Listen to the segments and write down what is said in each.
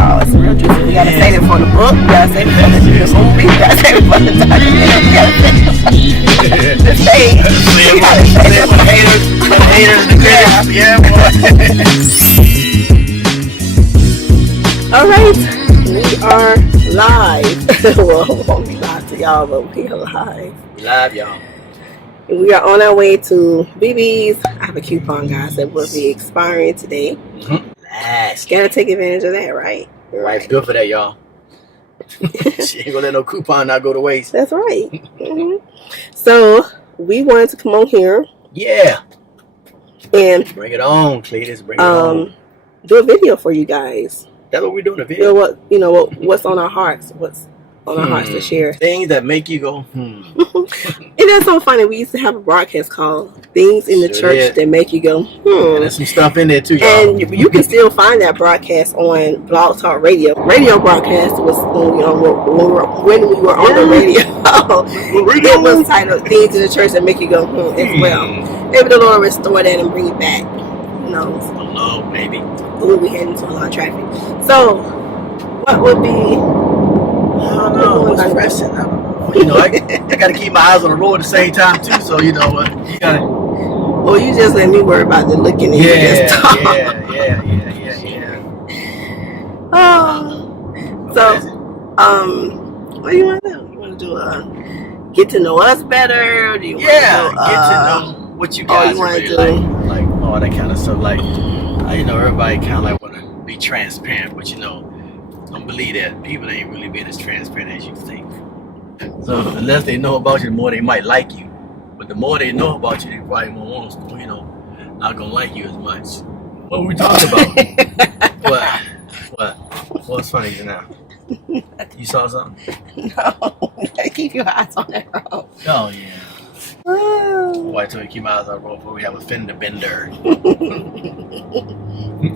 y'all. It's real juicy. We gotta save it for the book. We gotta save it for the movie. We gotta save it for the documentary. We gotta save it for the stage. We gotta save it for the haters. The haters, the critics. Yeah, boy. All right, we are live. Well, we won't be live to y'all, but we are live. We live, y'all. We are on our way to BB's. I have a coupon, guys, that will be expiring today. Last. Gotta take advantage of that, right? Wife's good for that, y'all. She ain't gonna let no coupon not go to waste. That's right. So we wanted to come on here. Yeah. And bring it on, Cletus. Bring it on. Do a video for you guys. That's what we're doing. A video. What's on our hearts? What's on our hearts to share? Things that make you go, And that's so funny. We used to have a broadcast called "Things in the Church That Make You Go." And there's some stuff in there too, y'all. And you can still find that broadcast on Blog Talk Radio. Radio broadcast was when we were on the radio. It was titled "Things in the Church That Make You Go" as well. Maybe the Lord restore that and bring it back. Who knows? I don't know, maybe. We'll be heading to a lot of traffic. So, what would be? I don't know. What's pressing? I don't know. I got to keep my eyes on the road at the same time too. So you gotta. Well, you just let me worry about the looking. Yeah. What do you want to do? You want to do a get to know us better? Or do you want to get to know what you guys really like all that kind of stuff. Like, everybody kind of like want to be transparent, but don't believe that people ain't really being as transparent as you think. So the less they know about you, the more they might like you. But the more they know about you, they probably won't, not gonna like you as much. What were we talking about? What's funny now? You saw something? No, you gotta keep your eyes on that road. Oh yeah. Why told you keep my eyes on the road before we have a fender bender.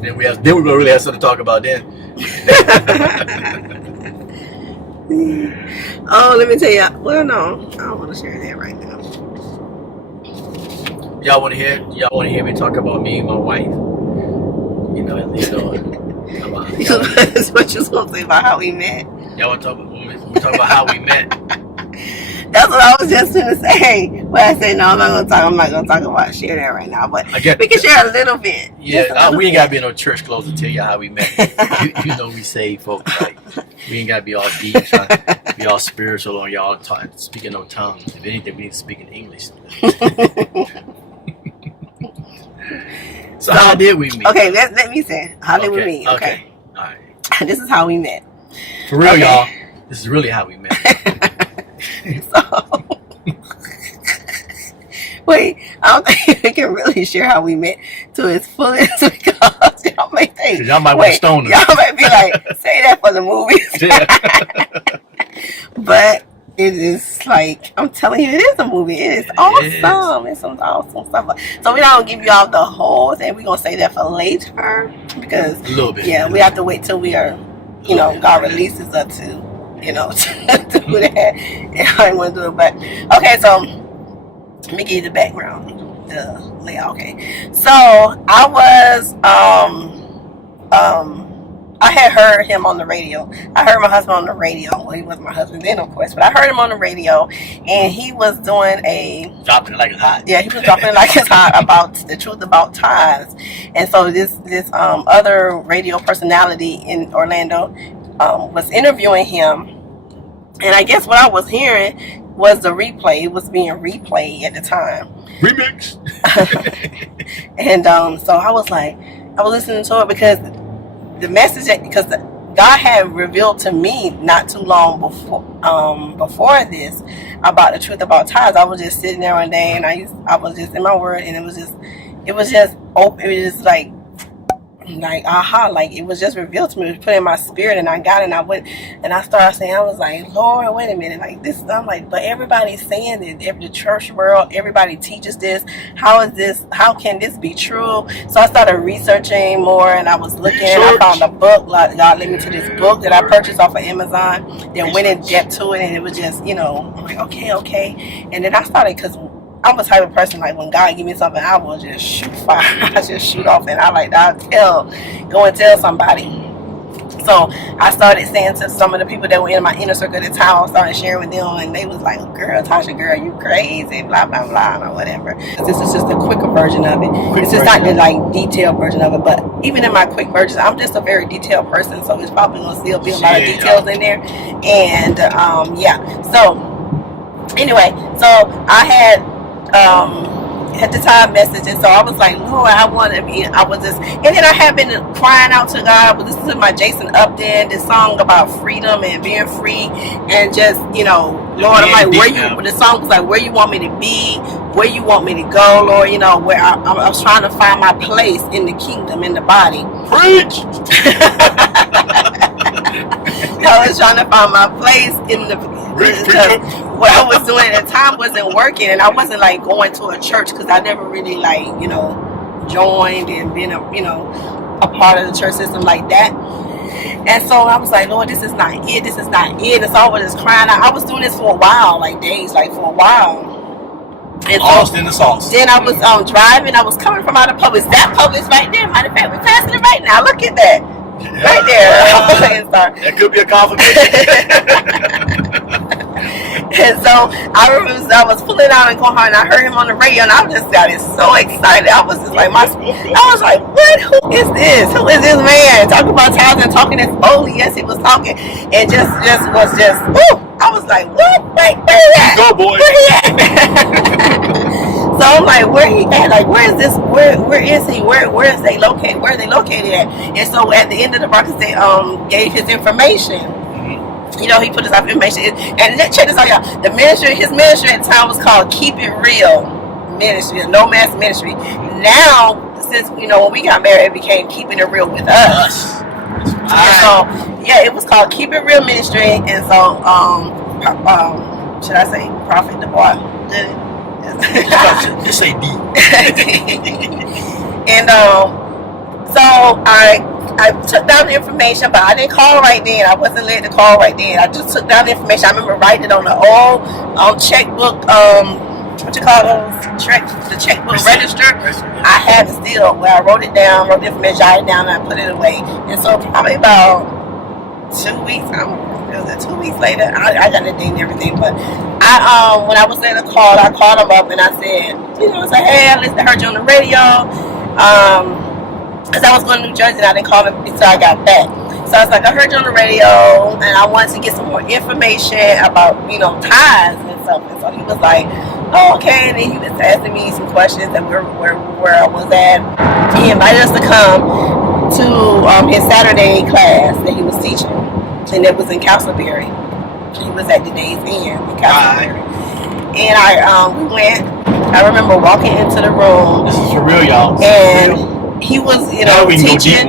then we're gonna really have something to talk about then. Oh, let me tell you. Well, no, I don't want to share that right now. Y'all want to hear me talk about me and my wife? Come on. That's what you're supposed to say about how we met. Y'all want to talk about how we met? That's what I was just going to say. But I said, no, I'm not going to talk about share that right now. But we can share a little bit. Yeah, we ain't got to be in no church clothes to tell you how we met. We saved folks, right? We ain't got to be all deep, trying to be all spiritual on y'all speaking no tongues. If anything, we need to speak in English. So how did we meet? Okay, let me say. How did we meet? Okay. All right. This is how we met. For real, y'all. This is really how we met. So, wait, I don't think we can really share how we met to its fullest because y'all may think. Y'all might want to stone us. Y'all might be like, say that for the movies. But it is like, I'm telling you, it is a movie. It is awesome. It's some awesome stuff. So we don't give you all the whole thing. We're going to say that for later because, a little bit. Yeah, we have to wait till we are, God releases us to, to do that. And I didn't want to do it. But, okay, so let me give you the background, the layout. Okay. So I was, I had heard him on the radio. I heard my husband on the radio. Well, he wasn't my husband then, of course, but I heard him on the radio, and he was doing dropping it like it's hot. Yeah, he was dropping it like it's hot about the truth about tithes. And so this other radio personality in Orlando was interviewing him, and I guess what I was hearing was the replay. It was being replayed at the time. Remix. And so I was listening to it because the message because God had revealed to me not too long before this about the truth about tithes. I was just sitting there one day and I was just in my word, and it was just open. It was just like aha, like it was just revealed to me. It was put in my spirit, and I got it, and I went and I started saying, I was like, Lord, wait a minute, like this. I'm like, but everybody's saying it. The church world, everybody teaches this. How can this be true? So I started researching more, and I was looking. I found a book. God led me to this book that I purchased off of Amazon. Then went in depth to it, and it was just, I'm like, okay. And then I started, because I'm the type of person, like, when God give me something, I will just shoot fire. I just shoot off, and I'll go and tell somebody. So I started saying to some of the people that were in my inner circle at the time, I started sharing with them, and they was like, girl, Tasha, girl, you crazy, blah, blah, blah, or whatever. This is just a quicker version of it. It's just not the like detailed version of it, but even in my quick version, I'm just a very detailed person, so it's probably going to still be a lot of details in there. And so anyway, so I had at the time messaging, so I was like, Lord, I want to be, I was just, and then I had been crying out to God. But this is my Jason Upton, this song about freedom and being free, and just, you know, Lord, I'm like, where you, the song was like, where you want me to be, where you want me to go, Lord, you know, where I was trying to find my place in the kingdom, in the body. Preach. I was trying to find my place in the, because what I was doing at the time wasn't working, and I wasn't like going to a church, because I never really like, you know, joined and been a, you know, a part of the church system like that. And so I was like, Lord, this is not it, this is not it. And so I was just crying out. I was doing this for a while, like days, like for a while. And lost in the sauce. Then I was driving, I was coming from out of Publix. That Publix right there, matter of fact, we're passing it right now. Look at that. Right there. That could be a confirmation. And so I remember I was pulling out and going home, and I heard him on the radio, and I just got so excited. I was just like, I was like, what? Who is this? Who is this man? Talking about tithing and talking as boldly as he was talking, and just was just, woo! I was like, what? Like, where he at? Go, boy. Where he at? So I'm like, where he at? Like, where is this? Where is he? Where is they located? Where are they located at? And so at the end of the broadcast, they gave his information. You know, he put his information in, and check this out, y'all. The ministry, his ministry at the time was called KeepN Ministry, a No Mass Ministry. Now, since, you know, when we got married, it became KeepN with us. And so, yeah, it was called KeepN Ministry, and so, should I say Prophet Dubois? Just say D. And so I took down the information, but I didn't call right then. I wasn't led to call right then. I just took down the information. I remember writing it on the old checkbook, what you call those? The checkbook register. I have it still, where I wrote it down, wrote the information, jotted it down, and I put it away. And so probably about 2 weeks, it was 2 weeks later, I got the date and everything, but when I was there to call, I called him up and I said, you know, I said, hey, I heard you on the radio, because I was going to New Jersey and I didn't call him until I got back. So I was like, I heard you on the radio and I wanted to get some more information about, you know, tithes and stuff. And so he was like, oh, okay. And then he was asking me some questions and where I was at. He invited us to come to his Saturday class that he was teaching, and it was in Castleberry. He was at the day's end in Castleberry. And we went. I remember walking into the room. This is for real, y'all. And he was, you know, teaching.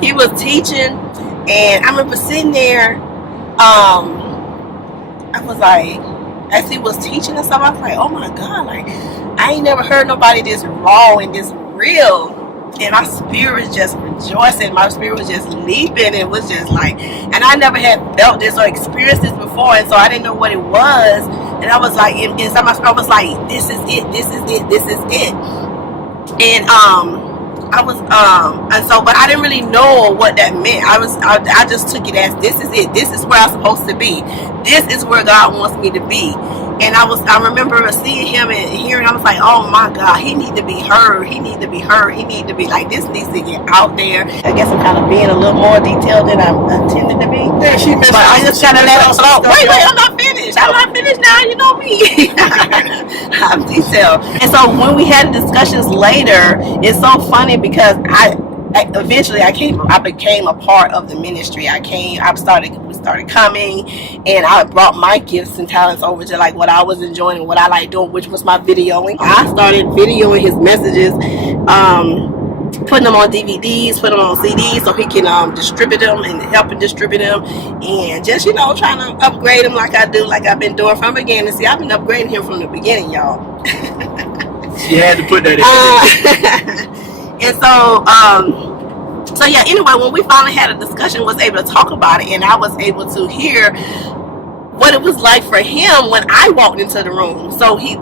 He was teaching, and I remember sitting there. I was like, as he was teaching and stuff, I was like, oh my God, like I ain't never heard nobody this raw and this real. And my spirit was just rejoicing. My spirit was just leaping. It was just like, and I never had felt this or experienced this before, and so I didn't know what it was. And I was like, inside my spirit, I was like, this is it, this is it, this is it. And I was and so, but I didn't really know what that meant. I just took it as, this is it, this is where I'm supposed to be, this is where God wants me to be. And I remember seeing him and hearing, I was like, oh my God, he need to be heard, he need to be heard, he need to be, like, this needs to get out there. I guess I'm kind of being a little more detailed than I intended to be. Yeah, but I just gotta let it flow. Wait, I'm not finished now, you know me. I'm detailed. And so when we had discussions later, it's so funny because eventually I became a part of the ministry. We started coming, and I brought my gifts and talents over to like what I was enjoying and what I like doing, which was my videoing. I started videoing his messages, putting them on DVDs, putting them on CDs so he can distribute them and help and distribute them, and just, you know, trying to upgrade him like I've been doing from the beginning. See, I've been upgrading him from the beginning, y'all. She had to put that in. And so yeah, anyway, when we finally had a discussion, was able to talk about it, and I was able to hear what it was like for him when I walked into the room. So she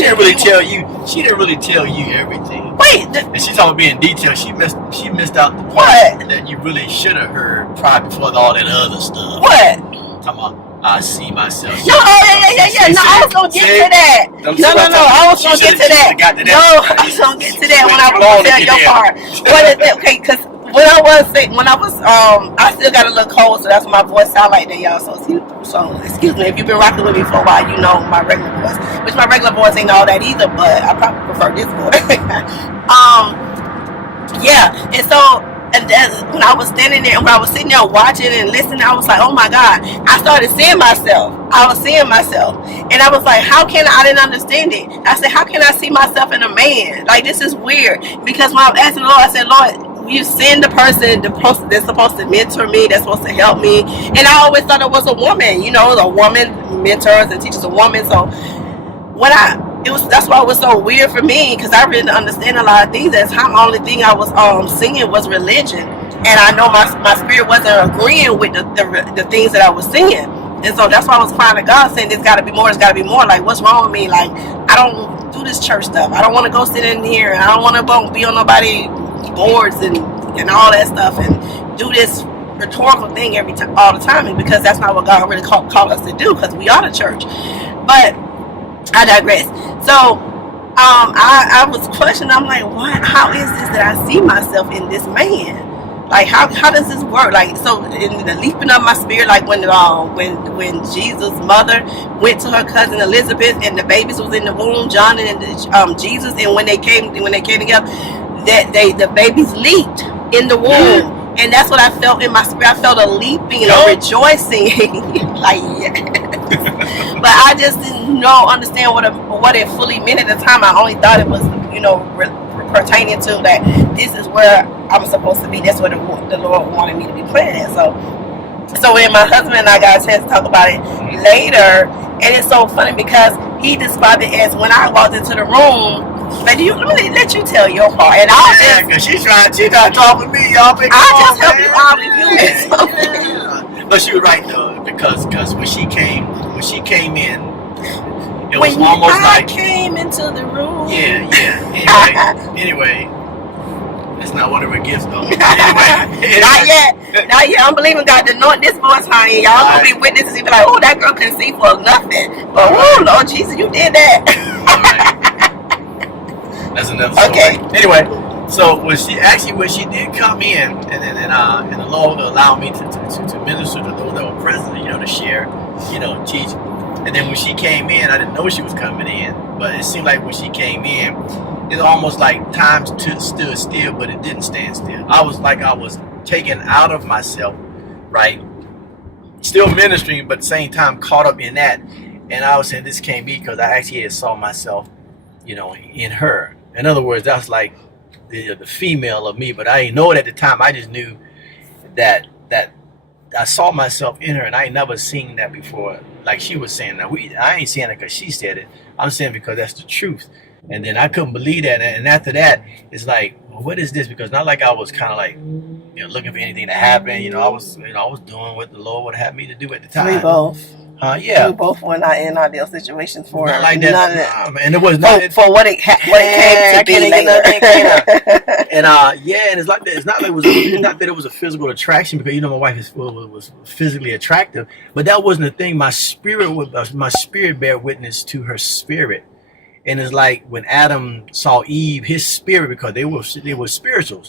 didn't really tell you. She didn't really tell you everything. Wait, and she's talking being detailed. She missed out the part that you really should have heard probably before all that other stuff. What? Talking about, I see myself. No, yeah. No, I was gonna get to that. No. I was gonna get to that. No, I was gonna get to that when I was gonna tell your part. What is it? Okay, because I still got a little cold, so that's why my voice sound like that, y'all. So excuse me if you've been rocking with me for a while. You know my regular voice, which my regular voice ain't all that either, but I probably prefer this voice. Yeah, and so. And when I was standing there, when I was sitting there watching and listening, I was like, oh my God. I started seeing myself. And I was like, I didn't understand it. I said, how can I see myself in a man? Like, this is weird. Because when I was asking the Lord, I said, Lord, you send the person that's supposed to mentor me, that's supposed to help me. And I always thought it was a woman. You know, a woman mentors and teaches a woman. So that's why it was so weird for me, because I really didn't understand a lot of things. At the time, the only thing I was singing was religion, and I know my spirit wasn't agreeing with the things that I was singing, and so that's why I was crying to God, saying there's got to be more. Like, what's wrong with me? Like, I don't do this church stuff. I don't want to go sit in here. I don't want to be on nobody boards and all that stuff and do this rhetorical thing all the time, because that's not what God really called us to do, because we are the church. But I digress. So I was questioning. I'm like, what? How is this that I see myself in this man? Like, how does this work? Like, so in the leaping of my spirit, like when Jesus' mother went to her cousin Elizabeth and the babies was in the womb, John and Jesus, and when they came together, that the babies leaped in the womb. And that's what I felt in my spirit. I felt a leaping, a rejoicing. Like, yeah. But I just didn't understand what it fully meant at the time. I only thought it was, pertaining to that this is where I'm supposed to be. That's what the Lord wanted me to be playing at. So when my husband and I got a chance to talk about it later, and it's so funny because he described it as when I walked into the room. But let me let you tell your part, and because she's trying to talk with me, y'all. I'll just help you out with you. But she was right though, because when she came in, it was almost like I came into the room. Yeah. Anyway, that's not one of her gifts though. Anyway. Not yet. I'm believing God to anoint this voice, honey. Y'all gonna be witnesses. You be like, oh, that girl couldn't see for nothing. But oh, Lord Jesus, you did that. That's another story. Okay. Anyway, so when she did come in, and the Lord allowed me to minister to those that were present, to share, teach. And then when she came in, I didn't know she was coming in, but it seemed like when she came in, it's almost like time stood still, but it didn't stand still. I was taken out of myself, right? Still ministering, but at the same time caught up in that. And I was saying this can't be, because I actually had saw myself, in her. In other words, that's like the female of me, but I didn't know it at the time. I just knew that I saw myself in her, and I ain't never seen that before. Like she was saying, I ain't saying it because she said it. I'm saying because that's the truth. And then I couldn't believe that. And after that, it's like, well, what is this? Because not like I was kind of like, looking for anything to happen. I was doing what the Lord would have me to do at the time. We both. Yeah. We both were not in ideal situations for not like that. And it was not for what it came to be later. And and it's like that. It's not like not that it was a physical attraction, because my wife was physically attractive, but that wasn't the thing. My spirit bear witness to her spirit. And it's like when Adam saw Eve, his spirit, because they were spiritual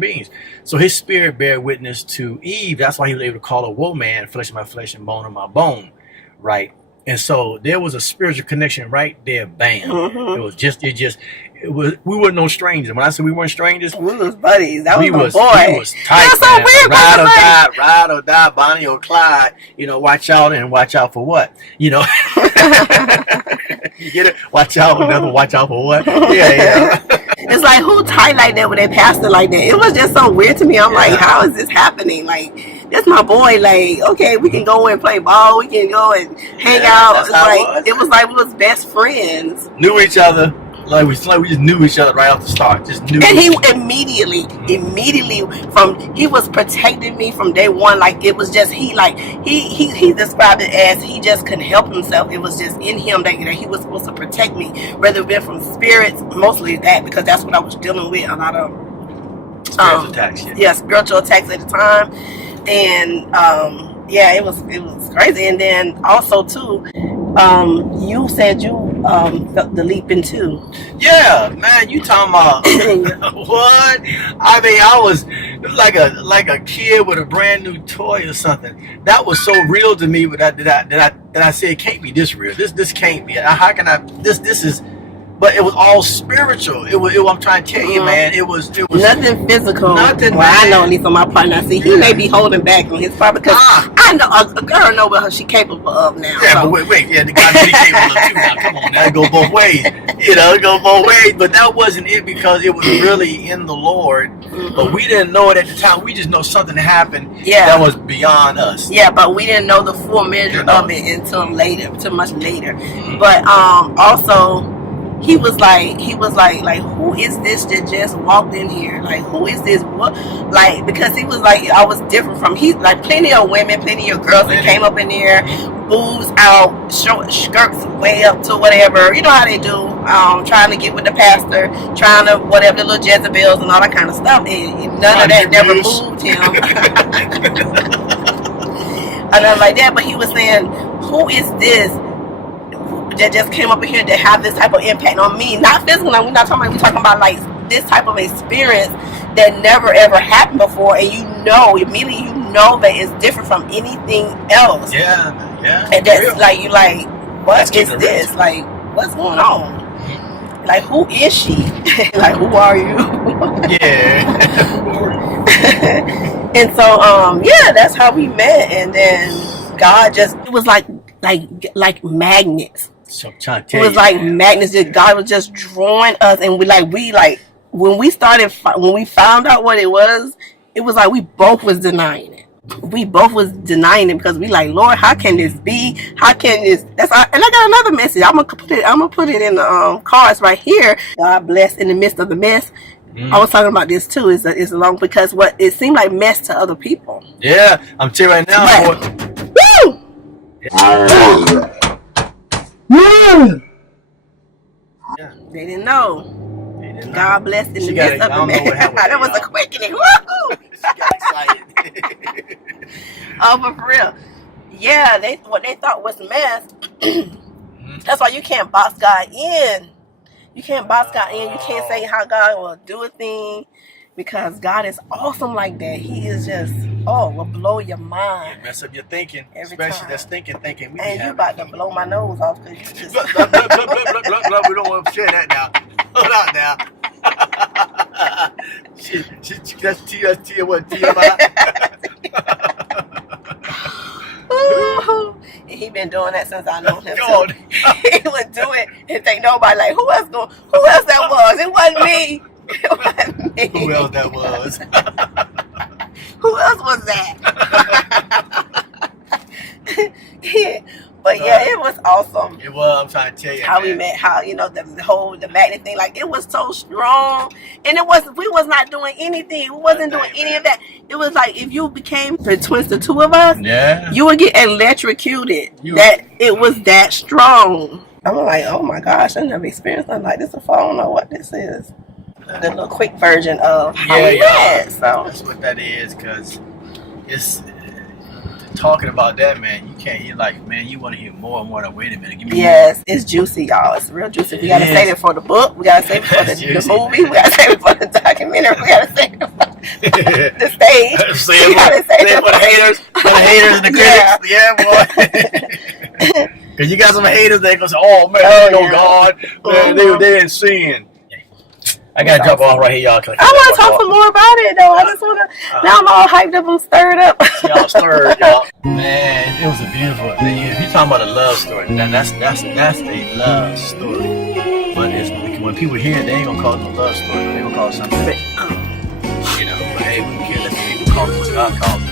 beings. So his spirit bear witness to Eve. That's why he was able to call her woman, flesh of my flesh and bone of my bone, right? And so there was a spiritual connection right there. Bam! Mm-hmm. We were no strangers. When I said we weren't strangers, we was buddies. That was my boy. We was tight. That's so weird. Ride or die, Bonnie or Clyde. Watch out and watch out for what? You get it? Watch out, never watch out for what? Yeah. It's like, who tight like that with their pastor like that? It was just so weird to me. I'm like, how is this happening? Like, that's my boy. Like, okay, we can go and play ball. We can go and hang out. It was like we was best friends. Knew each other. Like we just knew each other right off the start. Just knew. And he immediately he was protecting me from day one. Like it was just he described it as he just couldn't help himself. It was just in him that he was supposed to protect me, whether it been from spirits, mostly that, because that's what I was dealing with, a lot of spiritual attacks. Yeah, spiritual attacks at the time, and yeah, it was crazy. And then also too, you said you felt the leaping too. Yeah, man, you talking about what? I mean, I was like a kid with a brand new toy or something. That was so real to me. That I said it can't be this real. This can't be. How can I? This is. But it was all spiritual. I'm trying to tell you, man. It was nothing physical. Nothing. Well, I know, at least on my partner, I see he may be holding back on his part because I know a girl know what she's capable of now. Yeah, so. But wait, yeah, the guy really capable of too now. Come on, now it go both ways. It go both ways. But that wasn't it, because it was really in the Lord. Mm-hmm. But we didn't know it at the time. We just know something happened that was beyond us. Yeah, but we didn't know the full measure of it until much later. Mm-hmm. But also. He was like, who is this that just walked in here? Like, who is this? What? Like, because he was like, I was different from, he's like plenty of women, plenty of girls that came up in there, boobs out, short skirts way up to whatever, you know how they do, trying to get with the pastor, trying to whatever, the little Jezebels and all that kind of stuff. And none of that never moved him. And I'm like that, but he was saying, who is this that just came up in here to have this type of impact on me? Not physical, we're talking about like this type of experience that never ever happened before, and immediately you know that it's different from anything else. Yeah. And that's like, you like, what is this? Like, what's going on? Like, who is she? Like, who are you? Yeah. And so yeah, that's how we met. And then God just, it was like magnets. So it was like magnets that God was just drawing us, and we when we found out what it was like we both was denying it. We both was denying it because we like, Lord, how can this be? How can this? And I got another message. I'm gonna put it in the cards right here. God bless in the midst of the mess. I was talking about this too. Is along because what it seemed like mess to other people. Yeah, I'm telling you right now. Woo! Yeah. They didn't know. God bless in the midst of the mess. That was a quickening. Woo! She got excited. Oh, but for real. Yeah, what they thought was mess. That's why you can't box God in. You can't box God in. You can't say how God will do a thing, because God is awesome like that. He is just, will blow your mind. Mess up your thinking, especially that stinking thinking. And you about to blow my nose off because you just. Blah, blah, blah, blah, blah, blah, blah. We don't want to share that now. Hold on now. That's TMI. And he been doing that since I know him. So he would do it and think nobody like, who else that was? It wasn't me. It wasn't me. Who else that was? Who else was that? But yeah, it was awesome. It was. I'm trying to tell you how we met. How the magnet thing, like it was so strong, and we was not doing anything. We wasn't doing any of that. It was like if you became between the two of us, you would get electrocuted. It was that strong. I'm like, oh my gosh, I never experienced something like this before. I don't know what this is. The little quick version of how we met. So that's what that is, because it's. Talking about that, man, you can't hear man, you want to hear more and more. Wait a minute, give me more. It's juicy, y'all. It's real juicy. We gotta save it for the book. We gotta save it for the movie. We gotta save it for the documentary. We gotta save it for the stage. Save it for the haters. For the haters and the critics. Yeah, boy. Because you got some haters that gonna say, "Oh man, God, man, they didn't sin." I gotta jump off right here, y'all. I want to talk some more about it, though. I just want to. Now I'm all hyped up and stirred up. Y'all stirred, y'all. Man, it was a beautiful. If you're talking about a love story, that's a love story. But when people hear it, they ain't gonna call it a love story. They gonna call it something else. But hey, we can't let people call it what God calls it.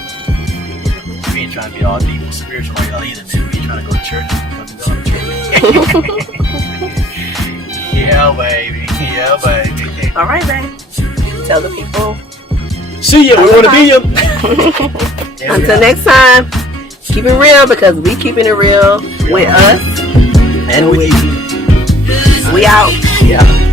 We ain't trying to be all deep and spiritual like y'all either, too. We ain't trying to go to church because we go to church. Yeah, baby. Yeah, baby. All right, babe. Tell the people. See ya. We want to be you. Until next time, keep it real because we keeping it real with us and with you. We out. Yeah.